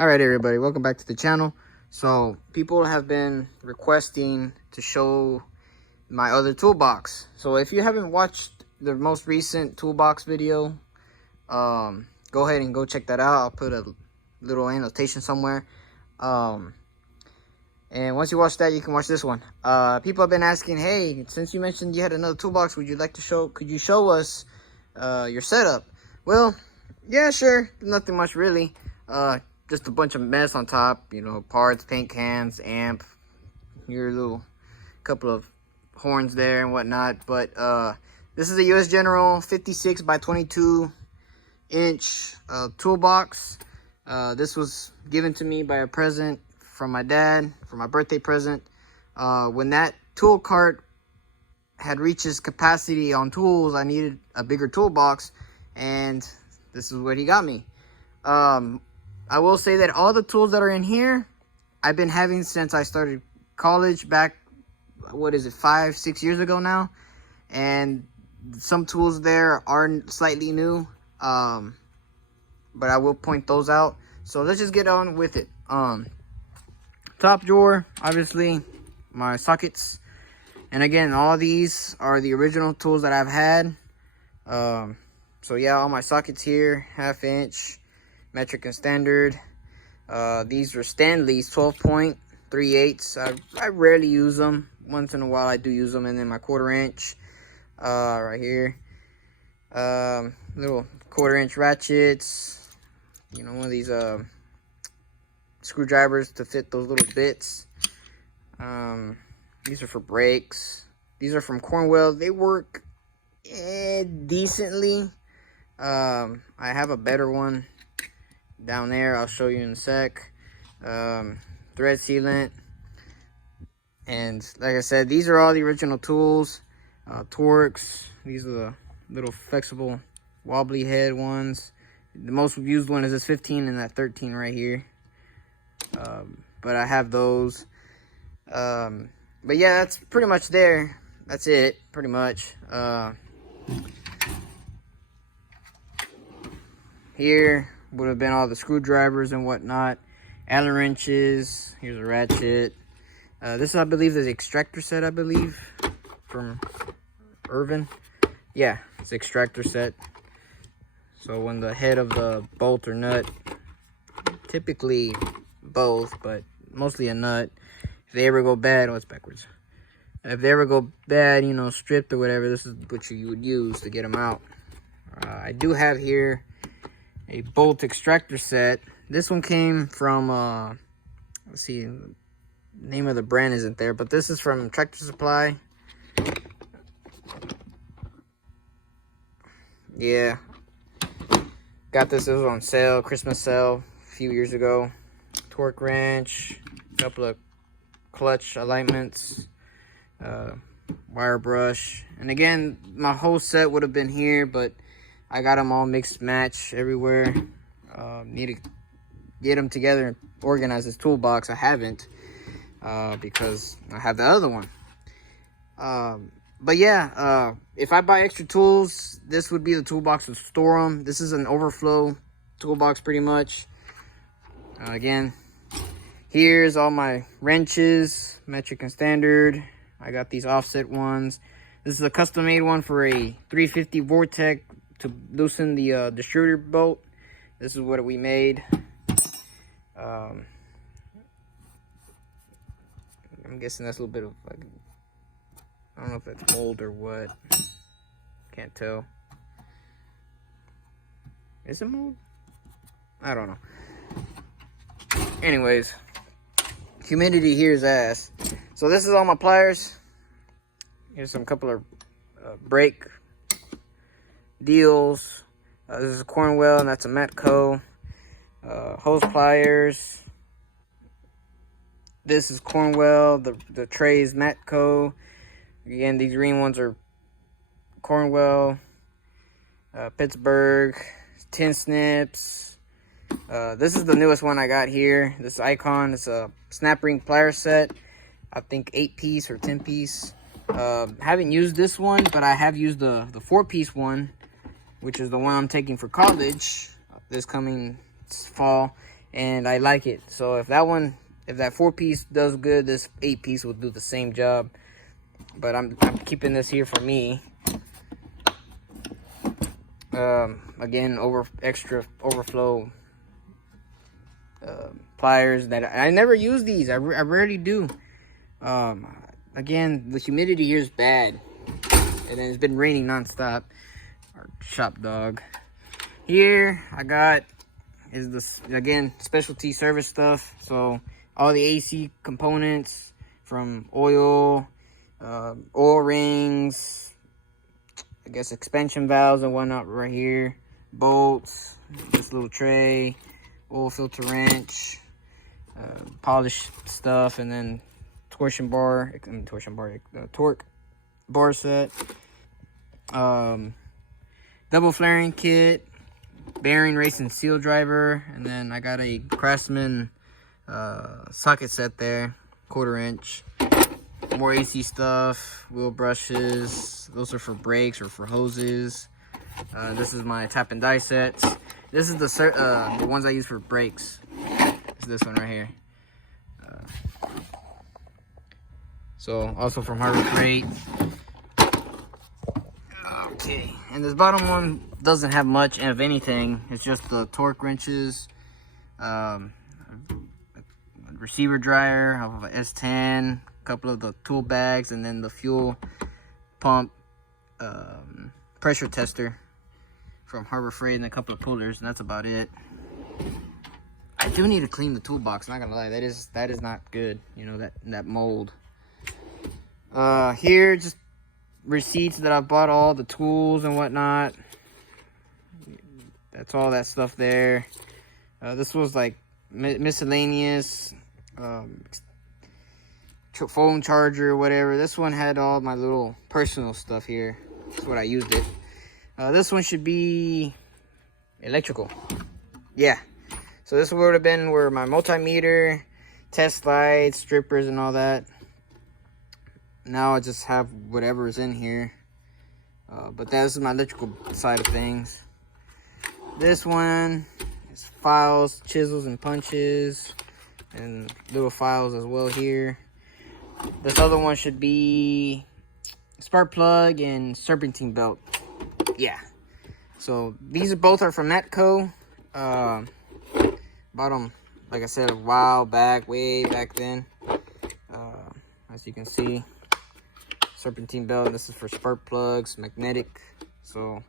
All right, everybody, welcome back to the channel. So people have been requesting to show my other toolbox. So if you haven't watched the most recent toolbox video, go ahead and go check that out. I'll put a little annotation somewhere. And once you watch that, you can watch this one. People have been asking, hey, since you mentioned you had another toolbox, could you show us your setup? Well, yeah, sure. Nothing much really. Just a bunch of mess on top, you know, parts, paint cans, amp, your little couple of horns there and whatnot. But this is a US General 56 by 22 inch toolbox. This was given to me by a present from my dad for my birthday present. When that tool cart had reached its capacity on tools, I needed a bigger toolbox, and this is what he got me. I will say that all the tools that are in here, I've been having since I started college back, 5-6 years ago now. And some tools there are slightly new, but I will point those out. So let's just get on with it. Top drawer, obviously, my sockets. And again, all these are the original tools that I've had. So yeah, all my sockets here, 1/2 inch. Metric and standard. These are Stanley's 12.3/8. I rarely use them. Once in a while I do use them. And then my 1/4 inch right here. Little 1/4 inch ratchets. You know, one of these screwdrivers to fit those little bits. These are for brakes. These are from Cornwell. They work decently. I have a better one down there. I'll show you in a sec. Thread sealant. And like I said, these are all the original tools. Torx. These are the little flexible wobbly head ones. The most used one is this 15 and that 13 right here. But I have those. But yeah, that's pretty much there. That's it, pretty much. Here would have been all the screwdrivers and whatnot. Allen wrenches. Here's a ratchet. This, I believe, is the extractor set, I believe, from Irvin. Yeah, it's the extractor set. So when the head of the bolt or nut, typically both, but mostly a nut, if they ever go bad, oh, it's backwards. If they ever go bad, you know, stripped or whatever, this is what you would use to get them out. I do have here a bolt extractor set. This one came from, let's see, the name of the brand isn't there, but this is from Tractor Supply. Yeah. Got this, it was on sale, Christmas sale a few years ago. Torque wrench, a couple of clutch alignments, wire brush. And again, my whole set would have been here, but I got them all mixed match everywhere. Need to get them together and organize this toolbox. I haven't, because I have the other one. But yeah, if I buy extra tools, this would be the toolbox to store them. This is an overflow toolbox pretty much. Again, here's all my wrenches, metric and standard. I got these offset ones. This is a custom made one for a 350 Vortex to loosen the distributor bolt. This is what we made. I'm guessing that's a little bit of, like, I don't know if it's mold or what. Can't tell. Is it mold? I don't know. Anyways, humidity here is ass. So this is all my pliers. Here's some couple of brake deals. This is a Cornwell and that's a Matco. Hose pliers. This is Cornwell. The tray is Matco. Again, these green ones are Cornwell. Pittsburgh. Tin snips. This is the newest one I got here. This Icon. It's a snap ring plier set. I think 8-piece or 10-piece. Haven't used this one, but I have used the 4-piece one, which is the one I'm taking for college this coming fall. and I like it. So if that 4-piece does good, this 8-piece will do the same job. But I'm keeping this here for me. Again, extra overflow pliers that I never use these. I rarely do. Again, the humidity here is bad, and then it's been raining nonstop. Our shop dog. Here I got is this, again, specialty service stuff. So all the AC components, from oil rings, I guess expansion valves and whatnot right here, bolts, this little tray, oil filter wrench, polish stuff, and then torque bar set, double flaring kit, bearing race and seal driver, and then I got a Craftsman socket set there, 1/4 inch. More AC stuff, wheel brushes. Those are for brakes or for hoses. This is my tap and die sets. This is the ones I use for brakes. It's this one right here. So also from Harbor Freight. Okay, and this bottom one doesn't have much of anything. It's just the torque wrenches, receiver dryer off of a S10, a couple of the tool bags, and then the fuel pump pressure tester from Harbor Freight, and a couple of pullers, and that's about it. I do need to clean the toolbox, not gonna lie. That is not good, you know, that mold. Here, just receipts that I bought all the tools and whatnot. That's all that stuff there. This was like miscellaneous, phone charger, whatever. This one had all my little personal stuff here. That's what I used it. This one should be electrical. Yeah. So this would have been where my multimeter, test lights, strippers, and all that. Now I just have whatever is in here. But this is my electrical side of things. This one is files, chisels, and punches, and little files as well here. This other one should be spark plug and serpentine belt. Yeah. So these both are from Matco. Bought them, like I said, a while back, way back then. As you can see, serpentine belt. This is for spark plugs, magnetic. So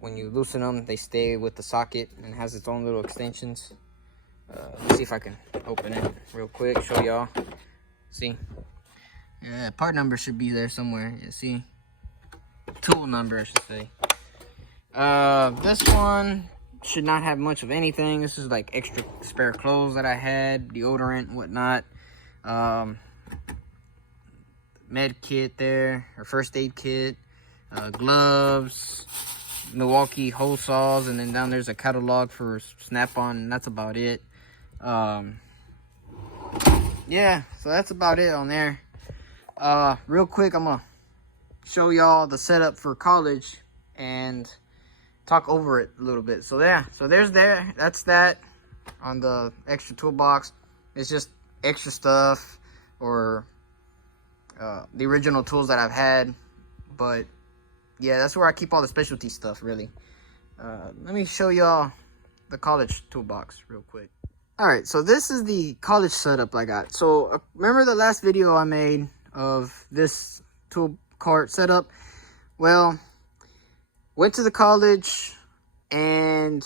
when you loosen them, they stay with the socket, and it has its own little extensions. Let's see if I can open it real quick, show y'all. See? Yeah, part number should be there somewhere. You see? Tool number, I should say. This one should not have much of anything. This is like extra spare clothes that I had, deodorant and whatnot. Med kit there, or first aid kit, gloves, Milwaukee hole saws, and then down there's a catalog for Snap-on, and that's about it. Yeah, so that's about it on there. Real quick, I'm gonna show y'all the setup for college and talk over it a little bit. So yeah, so that's that on the extra toolbox. It's just extra stuff, or the original tools that I've had. But yeah, that's where I keep all the specialty stuff, really. Let me show y'all the college toolbox real quick. All right, so this is the college setup I got. So remember the last video I made of this tool cart setup? Well, went to the college and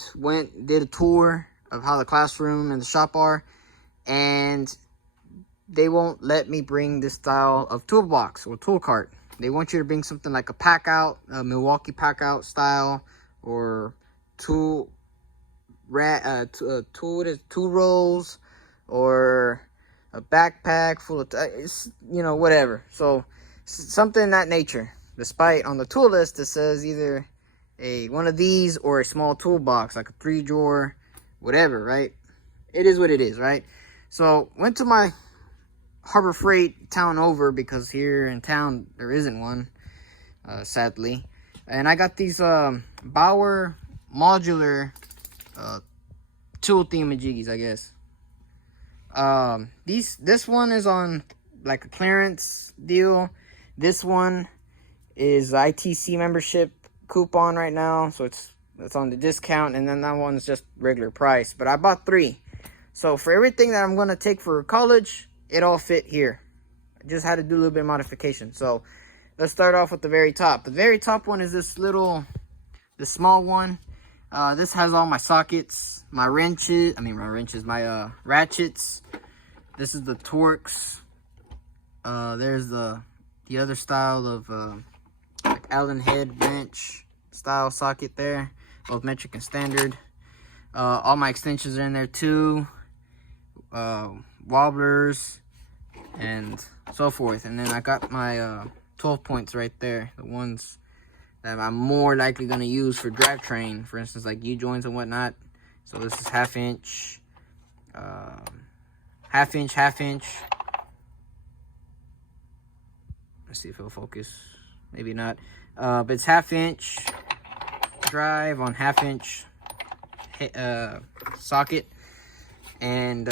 did a tour of how the classroom and the shop are, and they won't let me bring this style of toolbox or tool cart. They want you to bring something like a pack out, a Milwaukee pack out style, or two rolls, or a backpack full of, you know, whatever. So something in that nature. Despite on the tool list it says either one of these or a small toolbox, like a 3-drawer, whatever, right? It is what it is, right? So went to my Harbor Freight town over, because here in town there isn't one, sadly. And I got these Bauer modular tool thingamajiggies, I guess. This one is on like a clearance deal. This one is ITC membership coupon right now, so it's on the discount, and then that one's just regular price. But I bought 3, so for everything that I'm gonna take for college, it all fit here. I just had to do a little bit of modification. So let's start off with the very top. The very top one is this small one. This has all my sockets, my wrenches, my ratchets. This is the Torx. There's the other style of like Allen head wrench style socket there, both metric and standard. All my extensions are in there too, wobblers and so forth. And then I got my 12 points right there, the ones that I'm more likely going to use for drivetrain, for instance, like U-joints and whatnot. So this is half inch. Let's see if it'll focus. Maybe not. But it's half inch drive on half inch socket. And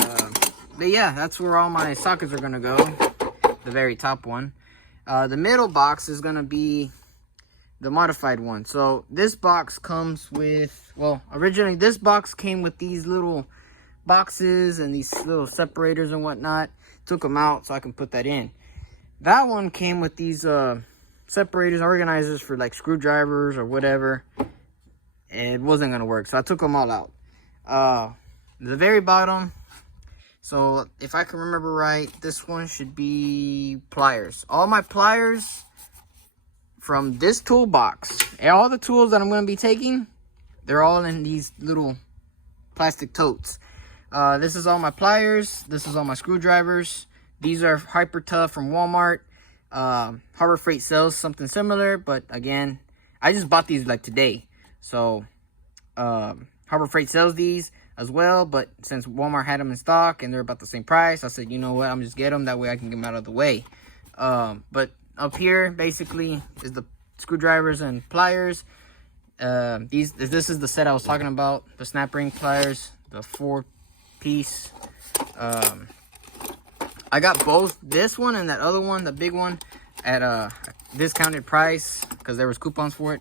but yeah, that's where all my sockets are going to go. The very top one. The middle box is going to be the modified one. So this box comes with, well, originally this box came with these little boxes and these little separators and whatnot. Took them out so I can put that in. That one came with these separators, organizers for like screwdrivers or whatever. And it wasn't gonna work, so I took them all out. The very bottom, so if I can remember right, this one should be pliers. All my pliers from this toolbox, and all the tools that I'm going to be taking, they're all in these little plastic totes. This is all my pliers. This is all my screwdrivers. These are Hyper Tough from Walmart. Harbor Freight sells something similar, but again, I just bought these like today. So Harbor Freight sells these as well, but since Walmart had them in stock and they're about the same price, I said, you know what, I'm just get them, that way I can get them out of the way. But up here basically is the screwdrivers and pliers. This is the set I was talking about, the snap ring pliers, the 4-piece. I got both this one and that other one, the big one, at a discounted price because there was coupons for it.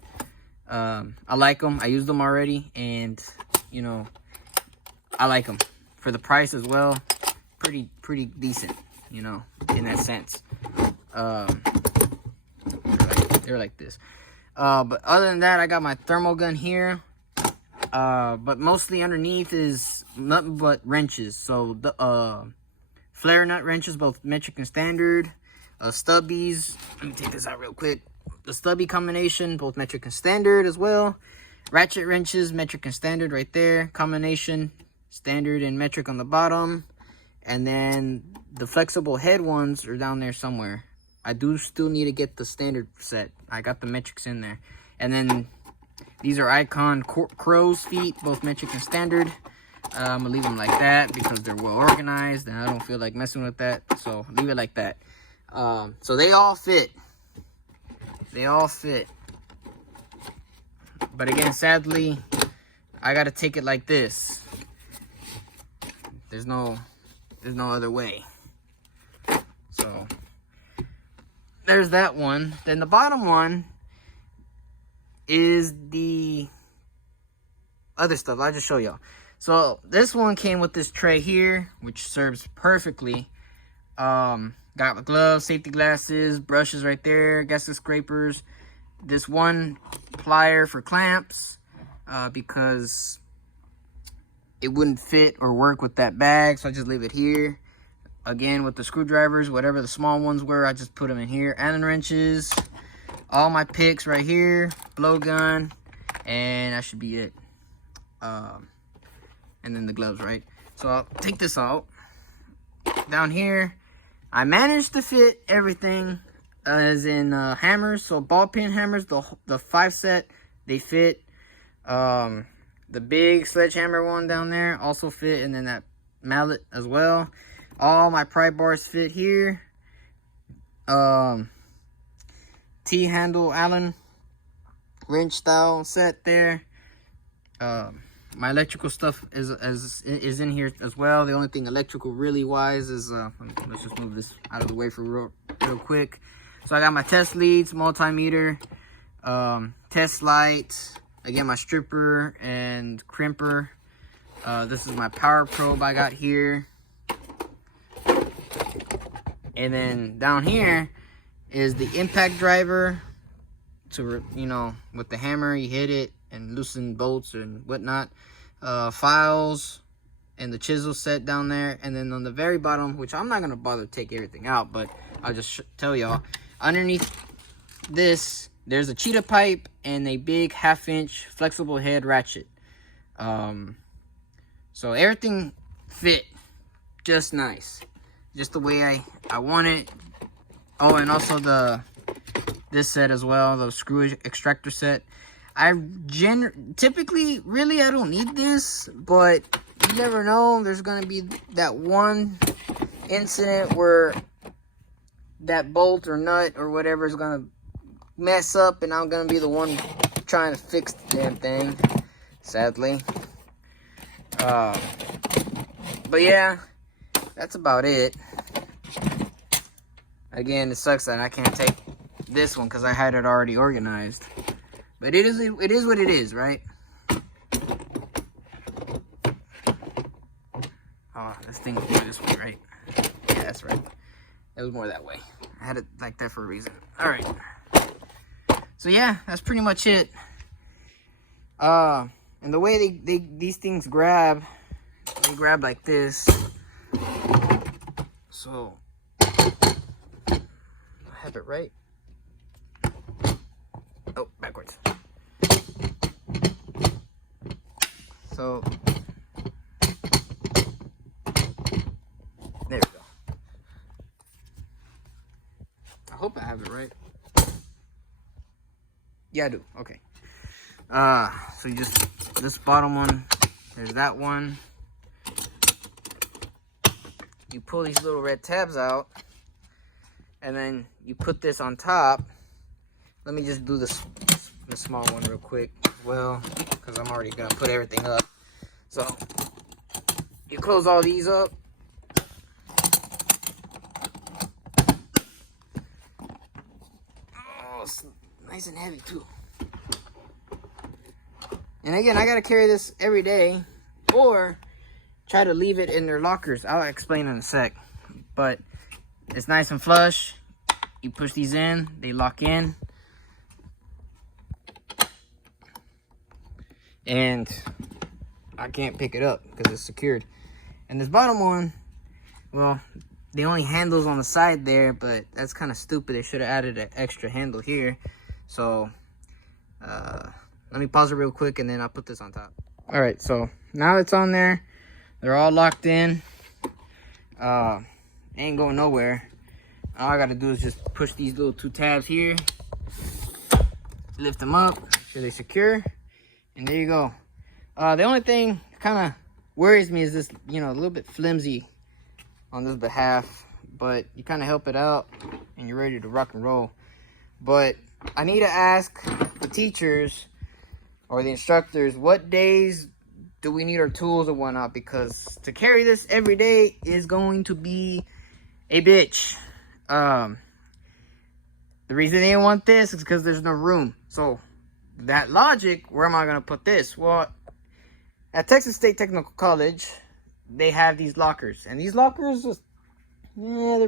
I like them. I used them already, and you know, I like them for the price as well. Pretty decent, you know, in that sense. They're like this. But other than that, I got my thermal gun here. But mostly underneath is nothing but wrenches. So the flare nut wrenches, both metric and standard. Stubbies. Let me take this out real quick. The stubby combination, both metric and standard as well. Ratchet wrenches, metric and standard right there. Combination, standard and metric on the bottom. And then the flexible head ones are down there somewhere. I do still need to get the standard set. I got the metrics in there. And then these are Icon crow's feet, both metric and standard. I'm gonna leave them like that because they're well organized and I don't feel like messing with that. So leave it like that. So they all fit. They all fit. But again, sadly, I gotta take it like this. There's no other way. So there's that one. Then the bottom one is the other stuff. I'll just show y'all. So this one came with this tray here, which serves perfectly. Got my gloves, safety glasses, brushes right there, gasket scrapers. This one plier for clamps, because it wouldn't fit or work with that bag, so I just leave it here. Again, with the screwdrivers, whatever the small ones were, I just put them in here. Allen wrenches, all my picks right here, blowgun, and that should be it. And then the gloves, right? So I'll take this out. Down here, I managed to fit everything, as in hammers. So ball peen hammers, the 5 set, they fit. The big sledgehammer one down there also fit, and then that mallet as well. All my pry bars fit here. T-handle Allen wrench style set there. my electrical stuff is in here as well. The only thing electrical really wise is let's just move this out of the way for real quick. So I got my test leads, multimeter, test lights, again my stripper and crimper. This is my power probe I got here. And then down here is the impact driver to, you know, with the hammer you hit it and loosen bolts and whatnot. Files and the chisel set down there. And then on the very bottom, which I'm not going to bother to take everything out, but I'll just tell y'all, underneath this, there's a cheetah pipe and a big 1/2-inch flexible head ratchet. So everything fit just nice, just the way I want it. Oh, and also this set as well, the screw extractor set. I typically, really, I don't need this, but you never know. There's gonna be that one incident where that bolt or nut or whatever is gonna mess up, and I'm gonna be the one trying to fix the damn thing, sadly. But yeah, that's about it. Again, it sucks that I can't take this one because I had it already organized. But it is what it is, right? Oh, this thing was more this way, right? Yeah, that's right. It was more that way. I had it like that for a reason. All right. So yeah, that's pretty much it. And the way these things grab, they grab like this. So I have it right. Oh, backwards. So there we go. I hope I have it right. Yeah, I do. Okay. So you just, this bottom one, there's that one. You pull these little red tabs out, and then you put this on top. Let me just do the small one real quick. Well, because I'm already gonna put everything up. So you close all these up. Oh, it's nice and heavy too. And again, I gotta carry this every day, or try to leave it in their lockers. I'll explain in a sec. But it's nice and flush. You push these in, they lock in. And I can't pick it up because it's secured. And this bottom one, well, the only handle's on the side there, but that's kind of stupid. They should have added an extra handle here. So let me pause it real quick and then I'll put this on top. All right, so now it's on there. They're all locked in. Ain't going nowhere. All I gotta do is just push these little two tabs here, lift them up, make sure they secure, and there you go. The only thing kind of worries me is this, you know, a little bit flimsy on this behalf, but you kind of help it out and you're ready to rock and roll. But I need to ask the teachers or the instructors, what days do we need our tools and whatnot, because to carry this every day is going to be a bitch. The reason they didn't want this is because there's no room. So that logic, where am I going to put this? Well, at Texas State Technical College, they have these lockers. And these lockers, yeah,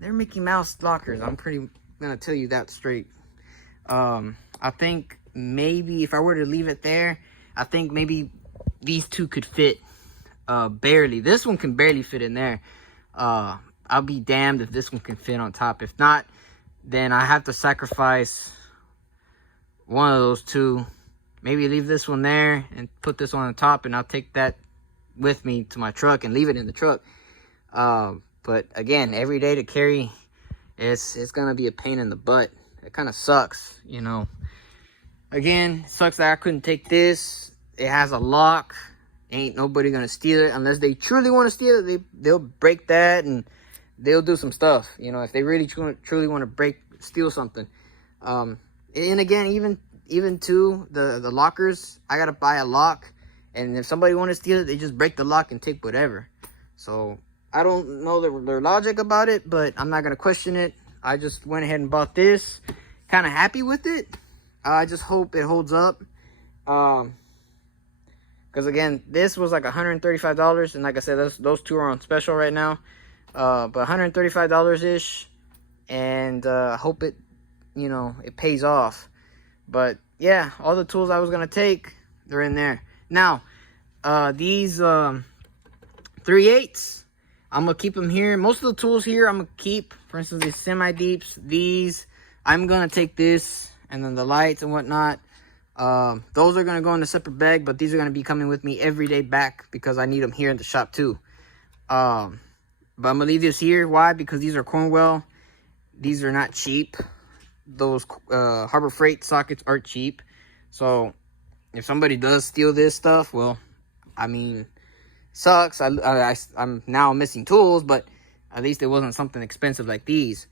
they're Mickey Mouse lockers. I'm pretty going to tell you that straight. I think maybe if I were to leave it there, I think maybe these two could fit barely. This one can barely fit in there. I'll be damned if this one can fit on top. If not, then I have to sacrifice one of those two. Maybe leave this one there and put this one on top, and I'll take that with me to my truck and leave it in the truck. But again, every day to carry, it's gonna be a pain in the butt. It kind of sucks, you know. Again, it sucks that I couldn't take this. It has a lock. Ain't nobody gonna steal it unless they truly want to steal it. They'll break that and they'll do some stuff, you know, if they really truly want to steal something. And again, even too, the lockers, I gotta buy a lock, and if somebody want to steal it, they just break the lock and take whatever. So I don't know their logic about it, but I'm not gonna question it. I just went ahead and bought this. Kind of happy with it. I just hope it holds up. Because again, this was like $135, and like I said, those two are on special right now. But $135 ish, and I hope it, you know, it pays off. But yeah, all the tools I was gonna take, they're in there. Now, these 3/8, I'm gonna keep them here. Most of the tools here I'm gonna keep. For instance, these semi-deeps, these, I'm gonna take this, and then the lights and whatnot. Those are gonna go in a separate bag, but these are gonna be coming with me every day back because I need them here in the shop too. But I'm gonna leave this here. Why? Because these are Cornwell. These are not cheap. Those Harbor Freight sockets are cheap. So if somebody does steal this stuff, well, I mean, sucks. I'm now missing tools, but at least it wasn't something expensive like these.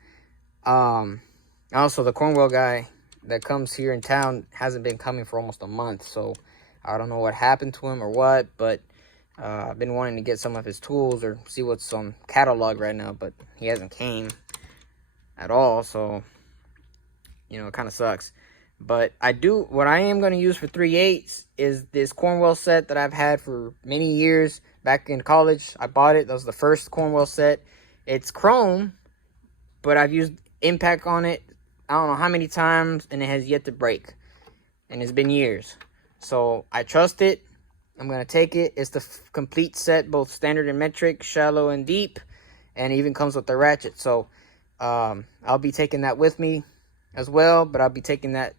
Also, the Cornwell guy that comes here in town hasn't been coming for almost a month, so I don't know what happened to him or what, but I've been wanting to get some of his tools or see what's on catalog right now, but he hasn't came at all, so, you know, it kind of sucks. But what I am going to use for 3/8 is this Cornwell set that I've had for many years. Back in college, I bought it. That was the first Cornwell set. It's chrome, but I've used impact on it, I don't know how many times, and it has yet to break. And it's been years. So I trust it. I'm going to take it. It's the complete set, both standard and metric, shallow and deep. And it even comes with the ratchet. So I'll be taking that with me as well. But I'll be taking that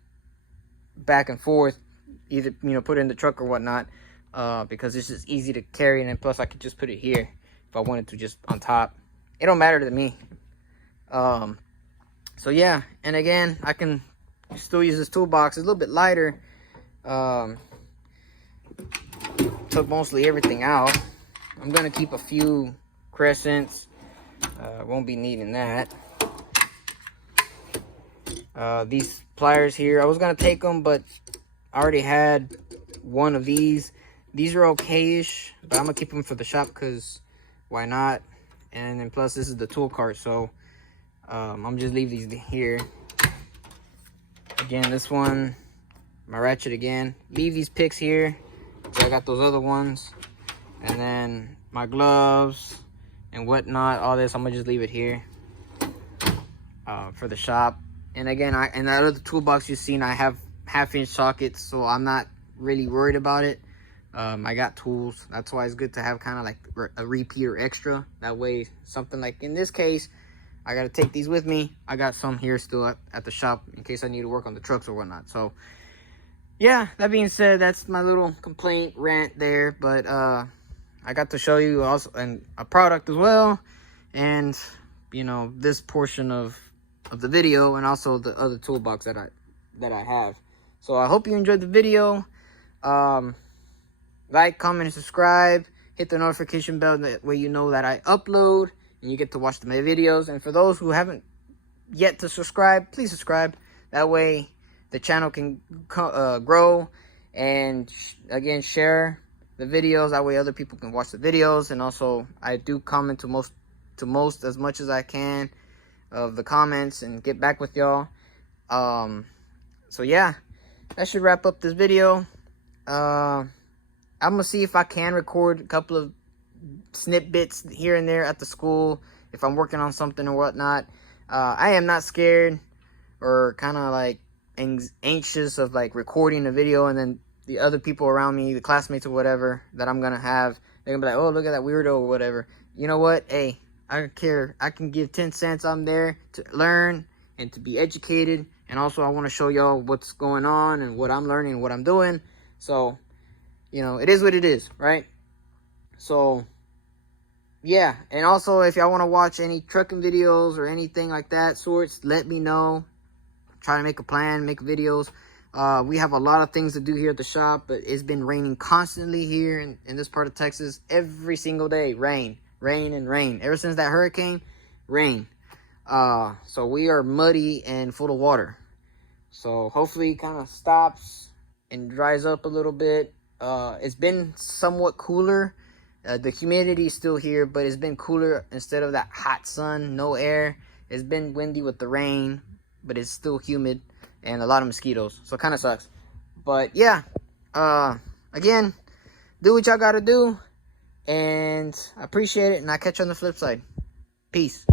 back and forth. Either, you know, put it in the truck or whatnot. Because it's just easy to carry. And then plus I could just put it here if I wanted to, just on top. It don't matter to me. So yeah, and again, I can still use this toolbox. It's a little bit lighter. Took mostly everything out. I'm gonna keep a few crescents. Won't be needing that. These pliers here, I was gonna take them, but I already had one of these. These are okay-ish, but I'm gonna keep them for the shop because why not? And then plus this is the tool cart, so I'm just leave these here. Again, this one, my ratchet again. Leave these picks here. So I got those other ones, and then my gloves and whatnot. All this, I'm gonna just leave it here for the shop. And again, in that other toolbox you've seen, I have 1/2-inch sockets, so I'm not really worried about it. I got tools. That's why it's good to have kind of like a repeater extra. That way, something like in this case, I got to take these with me. I got some here still at the shop in case I need to work on the trucks or whatnot. So, yeah, that being said, that's my little complaint rant there. But I got to show you also a product as well. And, you know, this portion of the video and also the other toolbox that I have. So, I hope you enjoyed the video. Like, comment, and subscribe. Hit the notification bell. That way you know that I upload. And you get to watch my videos. And for those who haven't yet to subscribe, please subscribe. That way the channel can grow. And again, share the videos. That way other people can watch the videos. And also, I do comment to most as much as I can of the comments and get back with y'all. So yeah, that should wrap up this video. I'm gonna see if I can record a couple of snippets here and there at the school if I'm working on something or whatnot. I am not scared or kind of like anxious of like recording a video and then the other people around me, the classmates or whatever that I'm gonna have, they're gonna be like, oh, look at that weirdo or whatever. You know what? Hey, I don't care. I can give 10 cents. I'm there to learn and to be educated, and also I want to show y'all what's going on and what I'm learning and what I'm doing. So, you know, it is what it is, right? So, yeah. And also, if y'all want to watch any trucking videos or anything like that sorts, let me know. Try to make a plan, make videos. We have a lot of things to do here at the shop, but it's been raining constantly here in this part of Texas. Every single day, rain, rain, and rain. Ever since that hurricane, rain. So we are muddy and full of water. So hopefully it kind of stops and dries up a little bit. It's been somewhat cooler. The humidity is still here, but it's been cooler instead of that hot sun, no air. It's been windy with the rain, but it's still humid and a lot of mosquitoes. So it kind of sucks. But yeah, again, do what y'all gotta do. And I appreciate it. And I'll catch you on the flip side. Peace.